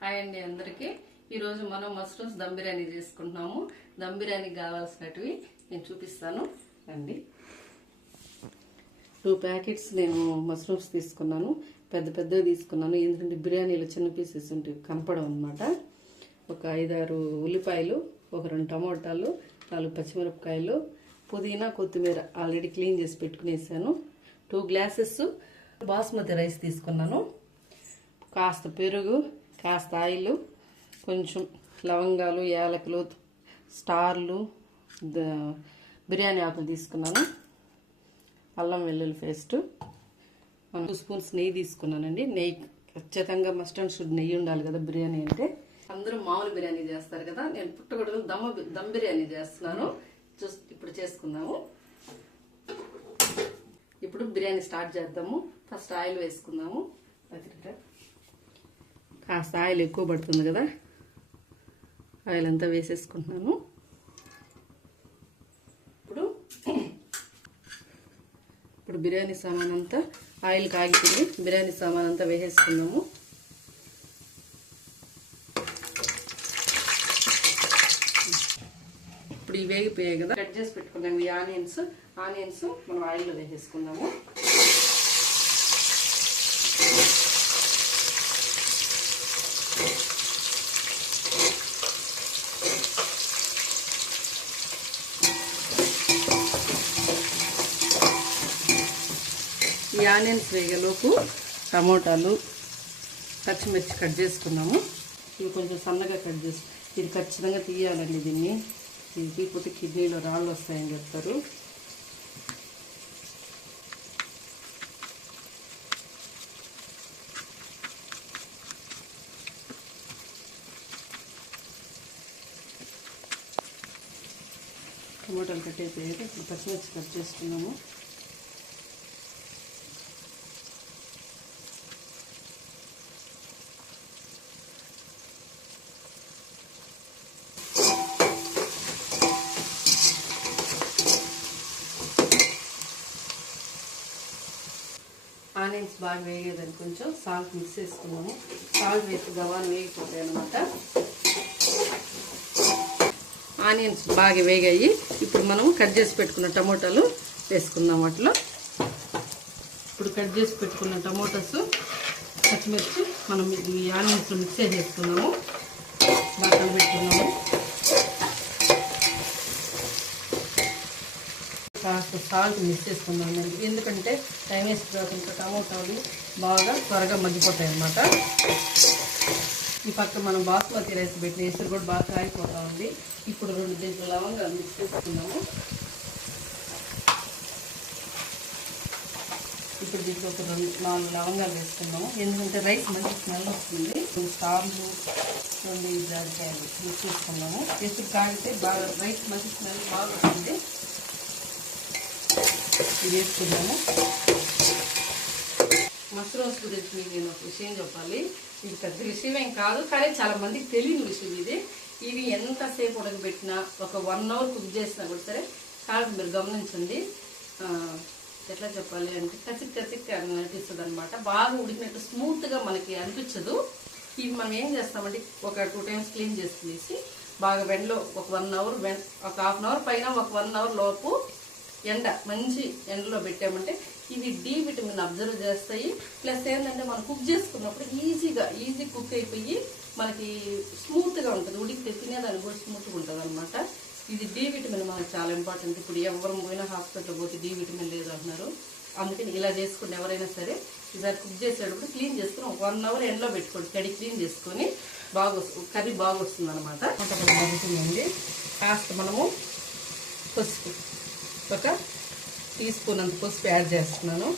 Hi అండి అందరికీ. ఈరోజు మనం మష్రూమ్స్ దమ్ బిర్యానీ చేసుకుంటున్నాము. దమ్ బిర్యానీకి కావాల్సినవి నేను చూపిస్తాను అండి. 2 ప్యాకెట్స్ నేను మష్రూమ్స్ తీసుకున్నాను. పెద్ద పెద్దవి తీసుకున్నాను, ఎందుకంటే బిర్యానీలో చిన్న పీసెస్ ఉంటాయి కనపడవు అనమాట. ఒక 5-6 ఉల్లిపాయలు, ఒక 2 టమోటాలు, 4 పచ్చిమిరపకాయలు, పుదీనా, కొత్తిమీర ఆల్రెడీ క్లీన్ చేసి పెట్టుకునేసాను. 2 గ్లాసెస్ బాస్మతి రైస్ తీసుకున్నాను. కాస్త పెరుగు, కాస్త ఆయిల్, కొంచెం లవంగాలు, యాలకులు, స్టార్లు, బిర్యానీ ఆకులు తీసుకున్నాను. అల్లం వెల్లుల్లి పేస్ట్, 2 స్పూన్స్ నెయ్యి తీసుకున్నానండి. నెయ్యి ఖచ్చితంగా మస్ట్ అండ్ షుడ్ నెయ్యి ఉండాలి కదా బిర్యానీ అంటే. అందరూ మామూలు బిర్యానీ చేస్తారు కదా, నేను పుట్టగొడుగు దమ్ బిర్యానీ చేస్తున్నాను. ఇప్పుడు చేసుకుందాము. ఇప్పుడు బిర్యానీ స్టార్ట్ చేద్దాము. ఫస్ట్ ఆయిల్ వేసుకుందాము. కాస్త ఆయిల్ ఎక్కువ పడుతుంది కదా, ఆయిల్ అంతా వేసేసుకుంటున్నాను. ఇప్పుడు బిర్యానీ సామాన్ అంతా ఆయిల్ కాగిపోయి బిర్యానీ సామాన్ అంతా వేసేసుకున్నాము. ఇప్పుడు ఇవి వేగిపోయాయి కదా, కట్ చేసి పెట్టుకున్నాము ఈ ఆనియన్స్ మనం ఆయిల్లో వేసేసుకుందాము. ఈ ఆనియన్స్ వేగేలోపు టమోటాలు, పచ్చిమిర్చి కట్ చేసుకున్నాము. ఇవి కొంచెం సన్నగా కట్ చేసి, ఇది ఖచ్చితంగా తీయాలండి. దీన్ని ఇది తీయకపోతే కిడ్నీలో రాళ్ళు వస్తాయని చెప్తారు. టమోటాలు కట్ అయిపోయాక ఇప్పుడు పచ్చిమిర్చి కట్ చేసుకున్నాము. ఆనియన్స్ బాగా వేగేదని కొంచెం సాల్ట్ మిక్స్ చేసుకున్నాము. సాల్ట్ వేసి గవాన్ని వేగిపోతాయి అన్నమాట. ఆనియన్స్ బాగా వేగాయి. ఇప్పుడు మనం కట్ చేసి పెట్టుకున్న టమోటాలు వేసుకుందాం వాటిలో. ఇప్పుడు కట్ చేసి పెట్టుకున్న టమోటాస్, పచ్చిమిర్చి మనం ఈ ఆనియన్స్లో మిక్స్ చేసేసుకున్నాము. బాగా కలిపెట్టుకున్నాము. కాస్త సాల్ట్ మిక్స్ చేసుకుందాం, ఎందుకంటే టైం వేస్ట్ కాకుండా టమోటాలు బాగా త్వరగా మగ్గిపోతాయి అన్నమాట. ఈ పక్క మనం బాస్మతి రైస్ పెట్టిన ఎసురు కూడా బాగా కాగిపోతా ఉంది. ఇప్పుడు 2 దీంట్లో లవంగాలు మిక్స్ చేసుకున్నాము. ఇప్పుడు దీంట్లో ఒక 4 లవంగాలు వేసుకున్నాము, ఎందుకంటే రైస్ మంచి స్మెల్ వస్తుంది. 2 స్టార్లు, 2 జాజికాయలు మిక్స్ చేసుకున్నాము. ఎసురు కాగితే బాగా రైస్ మంచి స్మెల్ బాగా వస్తుంది. ఇది వేసుకున్నాము. మష్రూమ్స్ గురించి మీకు నేను ఒక విషయం చెప్పాలి. ఇది పెద్ద విషయం ఏం కాదు, కానీ చాలా మందికి తెలియని విషయం ఇది. ఇవి ఎంతసేపు ఉడకబెట్టినా, ఒక 1 అవర్ కుక్ చేసినా కూడా సరే, కాబట్టి మీరు గమనించండి. ఎట్లా చెప్పాలి అంటే కచిక్ అనిపిస్తుంది అనమాట. బాగా ఉడికినట్టు స్మూత్గా మనకి అనిపించదు. ఇవి మనం ఏం చేస్తామంటే ఒక 2 టైమ్స్ క్లీన్ చేసుకునేసి బాగా వెండలో ఒక 1 అవర్, ఒక ½ అవర్ పైన, ఒక 1 అవర్ లోపు మంచి ఎండలో పెట్టామంటే ఇవి డి విటమిన్ అబ్జర్వ్ చేస్తాయి. ప్లస్ ఏంటంటే మనం కుక్ చేసుకున్నప్పుడు ఈజీ కుక్ అయిపోయి మనకి స్మూత్గా ఉంటుంది. ఉడికితే తినేదానికి కూడా స్మూత్గా ఉంటుంది అనమాట. ఇది డి విటమిన్ మనకు చాలా ఇంపార్టెంట్. ఇప్పుడు ఎవరు పోయినా హాస్పిటల్ పోతే డి విటమిన్ లేదు అంటున్నారు. అందుకని ఇలా చేసుకుని ఎవరైనా సరే ఈసారి కుక్ చేసేటప్పుడు క్లీన్ చేసుకుని ఒక 1 అవర్ ఎండలో పెట్టుకోండి. కడి క్లీన్ చేసుకొని కర్రీ బాగా వస్తుంది అనమాట. మగ్గుతుందండి. కాస్త మనము పసుపు, ఒక టీ స్పూన్ అంత పసుపు యాడ్ చేస్తున్నాను.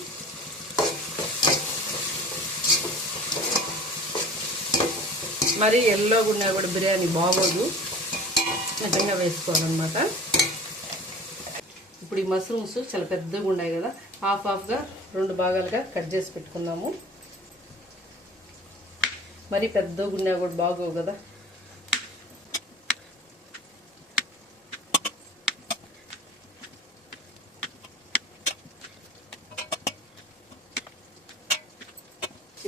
మరి ఎల్లోగా ఉన్నా కూడా బిర్యానీ బాగోదు, నిజంగా వేసుకోవాలన్నమాట. ఇప్పుడు ఈ మష్రూమ్స్ చాలా పెద్దగా ఉన్నాయి కదా, హాఫ్గా 2 భాగాలుగా కట్ చేసి పెట్టుకున్నాము. మరి పెద్దగా ఉన్నా కూడా బాగోవు కదా.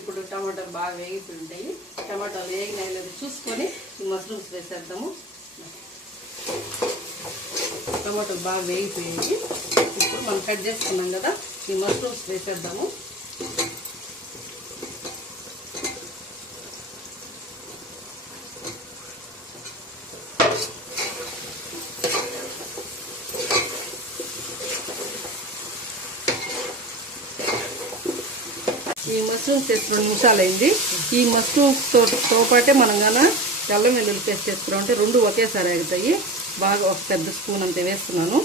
ఇప్పుడు టమాటాలు బాగా వేగిపోయి ఉంటాయి. టమాటాలు వేగినాయి లేదు చూసుకొని ఈ మష్రూమ్స్ వేసేద్దాము. టమాటాలు బాగా వేగిపోయాయి. ఇప్పుడు మనం కట్ చేసుకున్నాం కదా, ఈ మష్రూమ్స్ వేసేద్దాము. ఈ మష్రూమ్స్ వేసి 2 నిమిషాలు అయింది. ఈ మష్రూమ్స్తో పాటే మనం కన్నా అల్లం వెల్లుల్లి పేస్ట్ చేసుకున్నామంటే 2 ఒకేసారి ఆగుతాయి. బాగా ఒక పెద్ద స్పూన్ అంతే వేస్తున్నాను.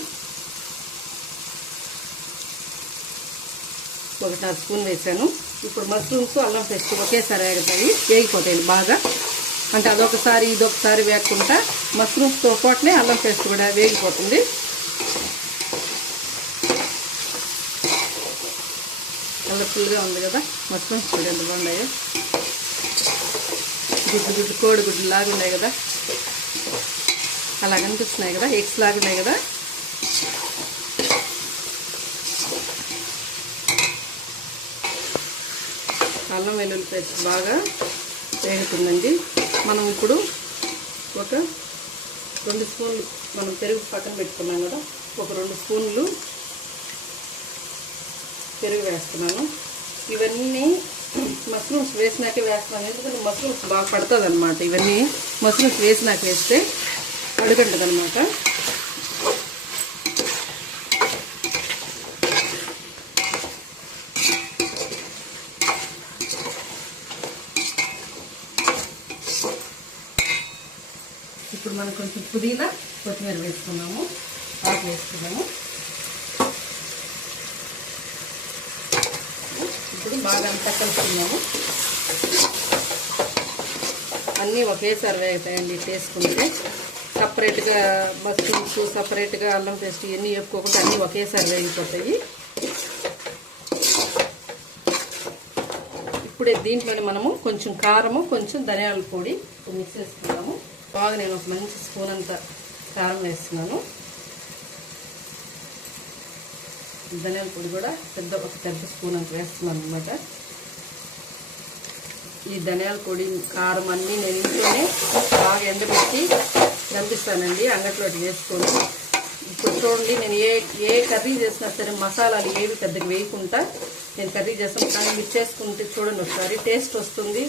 1.5 స్పూన్ వేసాను. ఇప్పుడు మష్రూమ్స్ అల్లం పేస్ట్ ఒకేసారి ఆగుతాయి, వేగిపోతాయి బాగా. అంటే అదొకసారి ఇదొకసారి వేయకుండా మష్రూమ్స్తో పాటునే అల్లం పేస్ట్ కూడా వేగిపోతుంది. కలర్ఫుల్గా ఉంది కదా మష్రూమ్స్ కూడా ఎంత బాగున్నాయో. గుడ్లు కోడిగుడ్లు లాగా ఉన్నాయి కదా, అలా కనిపిస్తున్నాయి కదా, ఎగ్స్ లాగా ఉన్నాయి కదా. అల్లం వెల్లుల్లి పేస్ట్ బాగా వేగుతుందండి. మనం ఇప్పుడు ఒక 2 స్పూన్లు మనం పెరుగు పక్కన పెట్టుకున్నాం కదా, ఒక 2 స్పూన్లు పెరుగు వేస్తున్నాను. ఇవన్నీ మష్రూమ్స్ వేసినాకే వేస్తున్నాను, ఎందుకంటే మష్రూమ్స్ బాగా పడుతుంది అనమాట. ఇవన్నీ మష్రూమ్స్ వేసినాక వేస్తే అడుగంటది అనమాట. ఇప్పుడు మనం కొంచెం పుదీనా కొత్తిమీర వేసుకున్నాము, ఆకు వేసుకున్నాము. ఇప్పుడు బాగా అంతా కలుపుకున్నాము. అన్నీ ఒకేసారి వేగుతాయండి చేసుకుంటే. సపరేట్గా మష్రూమ్స్, సపరేట్గా అల్లం పేస్ట్ ఇవన్నీ వేపుకోకుండా అన్నీ ఒకేసారి వేగిపోతాయి. ఇప్పుడే దీంట్లోనే మనము కొంచెం కారము, కొంచెం ధనియాల పొడి మిక్స్ చేసుకున్నాము. బాగా నేను ఒక మంచి స్పూన్ అంత కారం వేస్తున్నాను. ధనియాల పొడి కూడా ఒక పెద్ద స్పూన్ అంత వేస్తున్నాను అనమాట. ఈ ధనియాల పొడి, కారం అన్నీ నేను ఇంట్లోనే బాగా ఎండబెట్టి పంపిస్తానండి, అంగట్లోకి వేసుకొని. ఇప్పుడు చూడండి, నేను ఏ కర్రీ చేసినా సరే మసాలాలు ఏవి పెద్దగా వేయకుండా నేను కర్రీ చేస్తాను. కానీ మీరు చేసుకుంటే చూడండి ఒకసారి, టేస్ట్ వస్తుంది.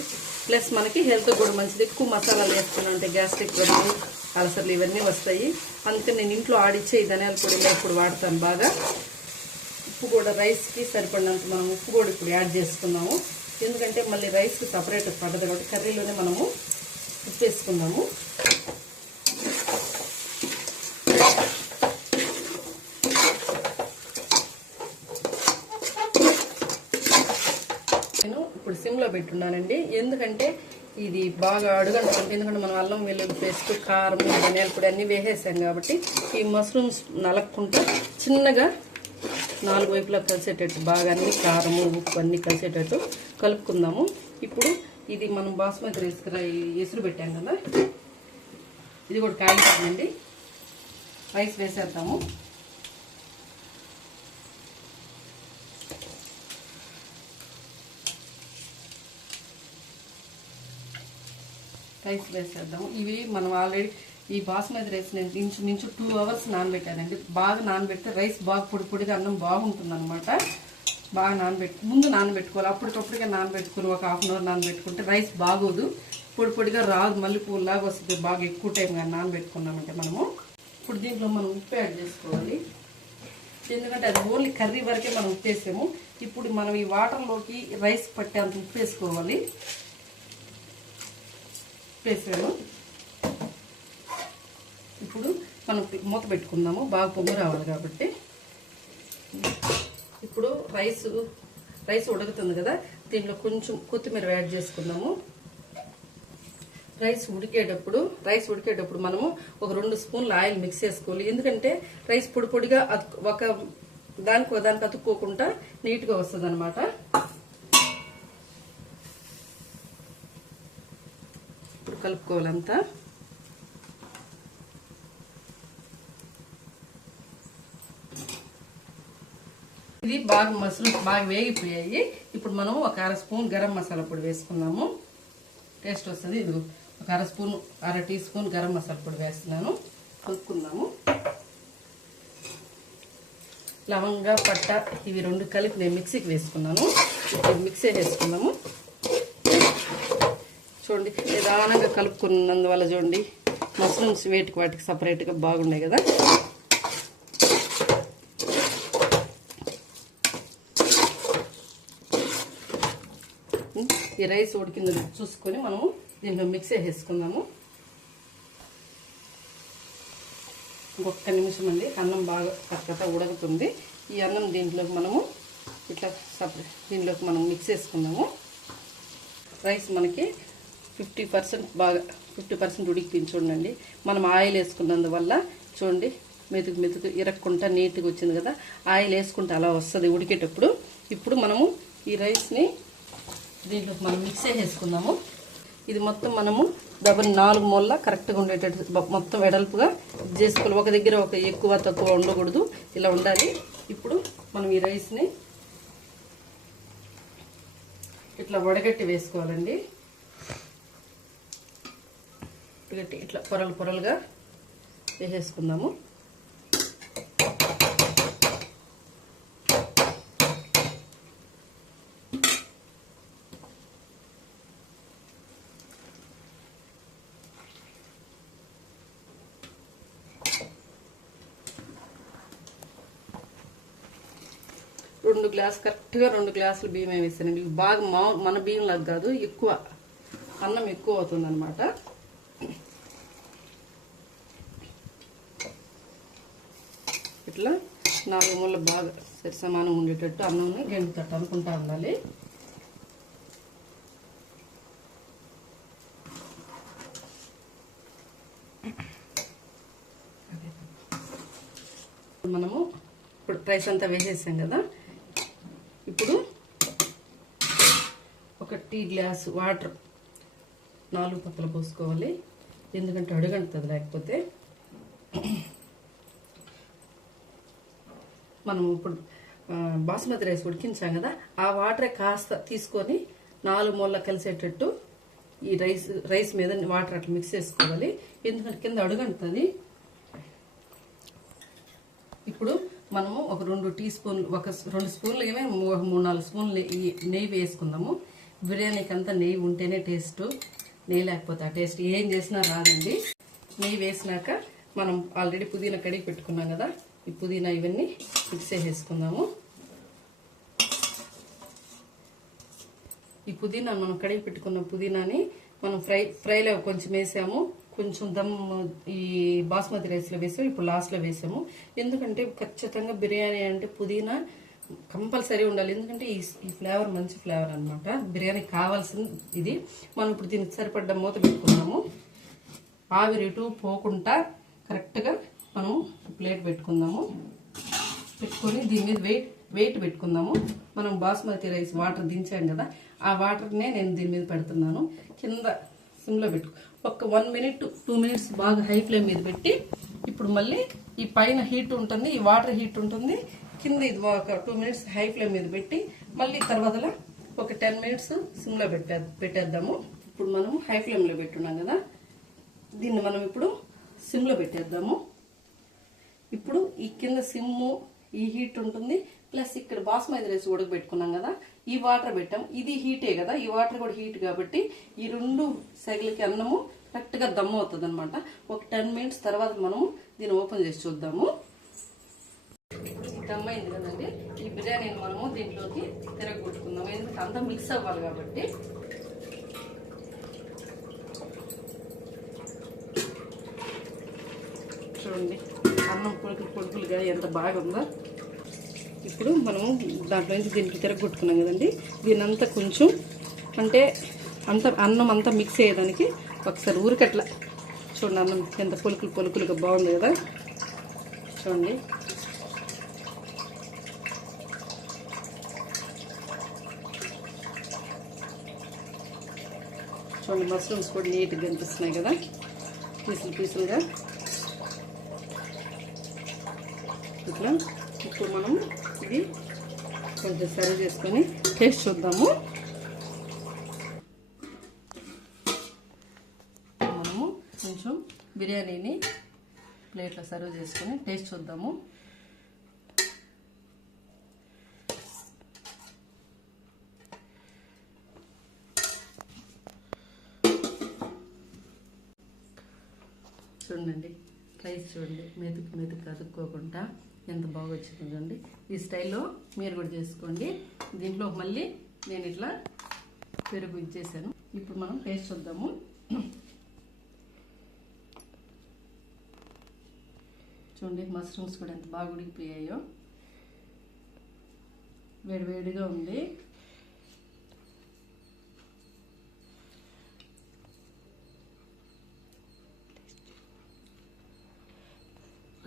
ప్లస్ మనకి హెల్త్ కూడా మంచిది. ఎక్కువ మసాలాలు వేసుకున్నా అంటే గ్యాస్ట్రిక్ ప్రాబ్లం, అల్సర్లు ఇవన్నీ వస్తాయి. అందుకని నేను ఇంట్లో ఆడిచ్చే ఈ ధనియాల పొడిలో ఇప్పుడు వాడతాను బాగా. ఉప్పు కూడా రైస్కి సరిపడినంత మనం ఉప్పు కూడా ఇప్పుడు యాడ్ చేసుకున్నాము, ఎందుకంటే మళ్ళీ రైస్కి సపరేట్ పడదు కాబట్టి కర్రీలోనే మనము ఉప్పు వేసుకున్నాము. నేను ఇప్పుడు సిమ్లో పెట్టున్నానండి, ఎందుకంటే ఇది బాగా అడుగంటుంది. ఎందుకంటే మనం అల్లం వెల్లుల్లి పేస్ట్, కారం, ధనియాల పొడి అన్నీ వేసేసాం కాబట్టి ఈ మష్రూమ్స్ నలక్కుంటూ చిన్నగా 4 వైపులా కలిసేటట్టు బాగా అన్ని కారము, ఉప్పు అన్నీ కలిసేటట్టు కలుపుకుందాము. ఇప్పుడు ఇది మనం బాస్మతి రైస్ ఎసురు పెట్టాం కదా, ఇది కూడా కాగిపోతుందండి. రైస్ వేసేద్దాము. రైస్ వేసేద్దాము. ఇవి మనం ఆల్రెడీ ఈ బాస్మతి రైస్ నేను ఇంచుమించు 2 అవర్స్ నానబెట్టానండి. బాగా నానబెడితే రైస్ బాగా పొడి పొడిగా అన్నం బాగుంటుంది అనమాట. బాగా ముందు నానబెట్టుకోవాలి. అప్పటికప్పుడుగా నానబెట్టుకుని ఒక 1/2 అవర్ నానబెట్టుకుంటే రైస్ బాగోదు, పొడి పొడిగా రాదు, మళ్ళీ పూలాగా వస్తుంది. బాగా ఎక్కువ టైం కానీ నానబెట్టుకున్నామంటే మనము. ఇప్పుడు దీంట్లో మనం ఉప్పు యాడ్ చేసుకోవాలి, ఎందుకంటే అది ఓన్లీ కర్రీ వరకే మనం ఉప్పు వేసాము. ఇప్పుడు మనం ఈ వాటర్లోకి రైస్ పట్టేంత ఉప్పు వేసుకోవాలి. వేసాము. ఇప్పుడు మనం మూత పెట్టుకుందాము, బాగా పొంగు రావాలి కాబట్టి. ఇప్పుడు రైస్ ఉడుకుతుంది కదా, దీంట్లో కొంచెం కొత్తిమీర యాడ్ చేసుకుందాము. రైస్ ఉడికేటప్పుడు మనము ఒక 2 స్పూన్ల ఆయిల్ మిక్స్ చేసుకోవాలి, ఎందుకంటే రైస్ పొడి పొడిగా ఒక దానికి అతుక్కోకుండా నీట్గా వస్తుంది అనమాట. ఇప్పుడు కలుపుకోవాలంతా. ఇది బాగా మష్రూమ్స్ బాగా వేగిపోయాయి. ఇప్పుడు ఇప్పుడు మనం ఒక 1/2 స్పూన్ గరం మసాలా పొడి వేసుకుందాము. టేస్ట్ వస్తుంది. ఇది ఒక 1/2 టీ స్పూన్ గరం మసాలా పొడి వేస్తున్నాను. కలుపుకుందాము. లవంగ పట్ట ఇవి 2 కలిపి నేను మిక్సీకి వేసుకున్నాను. ఇప్పుడు మిక్సీ వేసుకుందాము. చూడండి నిదానంగా కలుపుకున్నందువల్ల చూడండి మష్రూమ్స్ వాటికి సపరేట్గా బాగున్నాయి కదా. ఈ రైస్ ఉడికింది చూసుకొని మనము దీంట్లో మిక్సీ వేసుకుందాము. ఇంకొక నిమిషం అండి. అన్నం బాగా కరెక్ట్గా ఉడుకుతుంది. ఈ అన్నం దీంట్లోకి మనము ఇట్లా దీంట్లోకి మనం మిక్స్ చేసుకుందాము. రైస్ మనకి 50% ఉడికిపోయింది చూడండి. మనం ఆయిల్ వేసుకున్నందువల్ల చూడండి మెతుకు ఇరక్కుంటా నీట్గా వచ్చింది కదా. ఆయిల్ వేసుకుంటే అలా వస్తుంది ఉడికేటప్పుడు. ఇప్పుడు మనము ఈ రైస్ని దీంట్లోకి మనం మిక్స్ చేసుకుందాము. ఇది మొత్తం మనము 4 మూలల కరెక్ట్గా ఉండేటట్టు మొత్తం వెడల్పుగా చేసుకోవాలి. ఒక దగ్గర ఒక ఎక్కువ తక్కువ ఉండకూడదు, ఇలా ఉండాలి. ఇప్పుడు మనం ఈ రైస్ని ఇట్లా వడగట్టి వేసుకోవాలండి. ఇట్లా పొరలుగా వేసేసుకుందాము. కరెక్ట్గా 2 గ్లాసులు బియ్యం వేసానండి. బాగా మన బియ్యం లాగా కాదు, ఎక్కువ అన్నం ఎక్కువ అవుతుంది అనమాట. ఇట్లా 4 మూలలు బాగా సరి సమానం ఉండేటట్టు అన్నంని గెంటుతట్టు అనుకుంటా ఉండాలి. మనము ఇప్పుడు రైస్ అంతా వేసేసాం కదా. ఇప్పుడు ఒక టీ గ్లాస్ వాటర్ 4 పక్కలు పోసుకోవాలి. ఎందుకంటే అడుగంటుతుంది లేకపోతే. మనం ఇప్పుడు బాస్మతి రైస్ ఉడికించాం కదా, ఆ వాటరే కాస్త తీసుకొని 4 మూలలు కలిసేటట్టు ఈ రైస్ మీద వాటర్ అట్లా మిక్స్ చేసుకోవాలి. ఎందుకంటే కింద అడుగంటుతుంది. ఇప్పుడు మనము ఒక 2 టీ స్పూన్లు, ఒక 2 స్పూన్లు ఏమే 3-4 స్పూన్లు నెయ్యి వేసుకుందాము. బిర్యానీకి అంతా నెయ్యి ఉంటేనే టేస్ట్, నెయ్యి లేకపోతే ఆ టేస్ట్ ఏం చేసినా రాదండి. నెయ్యి వేసినాక మనం ఆల్రెడీ పుదీనా కడిగి పెట్టుకున్నాం కదా, ఈ పుదీనా ఇవన్నీ మిక్స్ చేసుకుందాము. ఈ పుదీనా మనం కడిగి పెట్టుకున్న పుదీనాని మనం ఫ్రైలో కొంచెం వేసాము, కొంచెం ఈ బాస్మతి రైస్లో వేసాము, ఇప్పుడు లాస్ట్లో వేసాము. ఎందుకంటే ఖచ్చితంగా బిర్యానీ అంటే పుదీనా కంపల్సరీ ఉండాలి. ఎందుకంటే ఈ ఫ్లేవర్ మంచి ఫ్లేవర్ అనమాట. బిర్యానీకి కావాల్సింది ఇది. మనం ఇప్పుడు దీనికి సరిపడ్డ మూత పెట్టుకున్నాము. ఆవిరి ఎటు పోకుండా కరెక్ట్గా మనం ప్లేట్ పెట్టుకుందాము. పెట్టుకొని దీని మీద వెయిట్ పెట్టుకుందాము. మనం బాస్మతి రైస్ వాటర్ దించాం కదా, ఆ వాటర్నే నేను దీని మీద పెడుతున్నాను. కింద సిమ్లో పెట్టు ఒక 1 మినిట్ 2 మినిట్స్ బాగా హై ఫ్లేమ్ మీద పెట్టి, ఇప్పుడు మళ్ళీ ఈ పైన హీట్ ఉంటుంది, ఈ వాటర్ హీట్ ఉంటుంది, కింద ఇది ఒక 2 మినిట్స్ హై ఫ్లేమ్ మీద పెట్టి మళ్ళీ తర్వాత ఒక 10 మినిట్స్ సిమ్లో పెట్టేద్దాము. ఇప్పుడు మనము హై ఫ్లేమ్లో పెట్టున్నాం కదా, దీన్ని మనం ఇప్పుడు సిమ్లో పెట్టేద్దాము. ఇప్పుడు ఈ కింద సిమ్ము ఈ హీట్ ఉంటుంది, ప్లస్ ఇక్కడ బాస్మతి రైస్ ఉడకబెట్టుకున్నాం కదా, ఈ వాటర్ పెట్టాం, ఇది హీటే కదా, ఈ వాటర్ కూడా హీట్ కాబట్టి ఈ 2 సెగలకి అన్నము కరెక్ట్గా దమ్ము అవుతుంది అనమాట. ఒక 10 మినిట్స్ తర్వాత మనము దీన్ని ఓపెన్ చేసి చూద్దాము. దమ్ అయింది కదండి. ఈ బిర్యానీని మనము దీంట్లోకి తిరగొట్టుకుందాము, ఎందుకంటే అంతా మిక్స్ అవ్వాలి కాబట్టి. చూడండి అన్నం పొడుకులుగా ఎంత బాగుందో. ఇప్పుడు మనము దాంట్లో నుంచి దీనికి తిరగొట్టుకున్నాం కదండి, దీనంతా కొంచెం అంటే అన్నం అంతా మిక్స్ అయ్యేదానికి ఒకసారి ఊరికట్లా చూడండి. అన్నం ఎంత పొలుకులుగా బాగుంది కదా చూడండి. చూడండి మష్రూమ్స్ కూడా నీట్గా కనిపిస్తున్నాయి కదా, పీసులుగా ఇట్లా. ఇప్పుడు మనం ఇది కొంచెం సర్వ్ చేసుకొని టేస్ట్ చూద్దాము. మనము కొంచెం బిర్యానీని ప్లేట్లో సర్వ్ చేసుకొని టేస్ట్ చూద్దాము. చూడండి రైస్ చూడండి, మెతుకు అతుక్కోకుండా ఎంత బాగా వచ్చింది చూడండి. ఈ స్టైల్లో మీరు కూడా చేసుకోండి. దీంట్లో మళ్ళీ నేను ఇట్లా పెరుగు ఇచ్చేసాను. ఇప్పుడు మనం టేస్ట్ చూద్దాము. చూడండి మష్రూమ్స్ కూడా ఎంత బాగా ఉడికిపోయాయో, వేడివేడిగా ఉంది.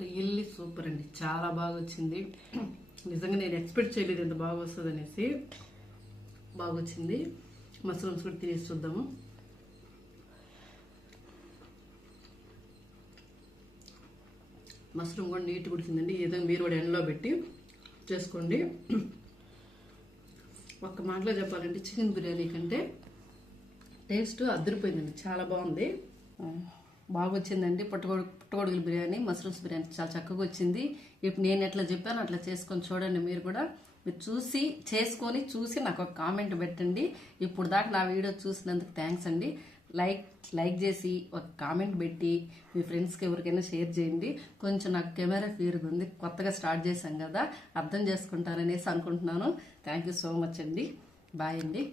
రియల్లీ సూపర్ అండి, చాలా బాగా వచ్చింది. నిజంగా నేను ఎక్స్పెక్ట్ చేయలేదు ఎంత బాగా వస్తుంది అనేసి. బాగా వచ్చింది. మష్రూమ్స్ కూడా తినేసి చూద్దాము. మష్రూమ్ కూడా నీట్గా ఉడికిందండి. ఏదో మీరు కూడా ఎండలో పెట్టి చేసుకోండి. ఒక్క మాటలో చెప్పాలంటే చికెన్ బిర్యానీ కంటే టేస్ట్ అదిరిపోయిందండి, చాలా బాగుంది. బాగా వచ్చిందండి. పుట్టగొడుగుల బిర్యానీ, మష్రూమ్స్ బిర్యానీ చాలా చక్కగా వచ్చింది. ఇప్పుడు నేను ఎట్లా చెప్పాను అట్లా చేసుకొని చూడండి. మీరు కూడా మీరు చూసి నాకు ఒక కామెంట్ పెట్టండి. ఇప్పుడు దాకా నా వీడియో చూసినందుకు థ్యాంక్స్ అండి. లైక్ చేసి ఒక కామెంట్ పెట్టి మీ ఫ్రెండ్స్కి ఎవరికైనా షేర్ చేయండి. కొంచెం నాకు కెమెరా ఫీర్గా ఉంది, కొత్తగా స్టార్ట్ చేశాం కదా, అర్థం చేసుకుంటారనేసి అనుకుంటున్నాను. థ్యాంక్ యూ సో మచ్ అండి. బాయ్ అండి.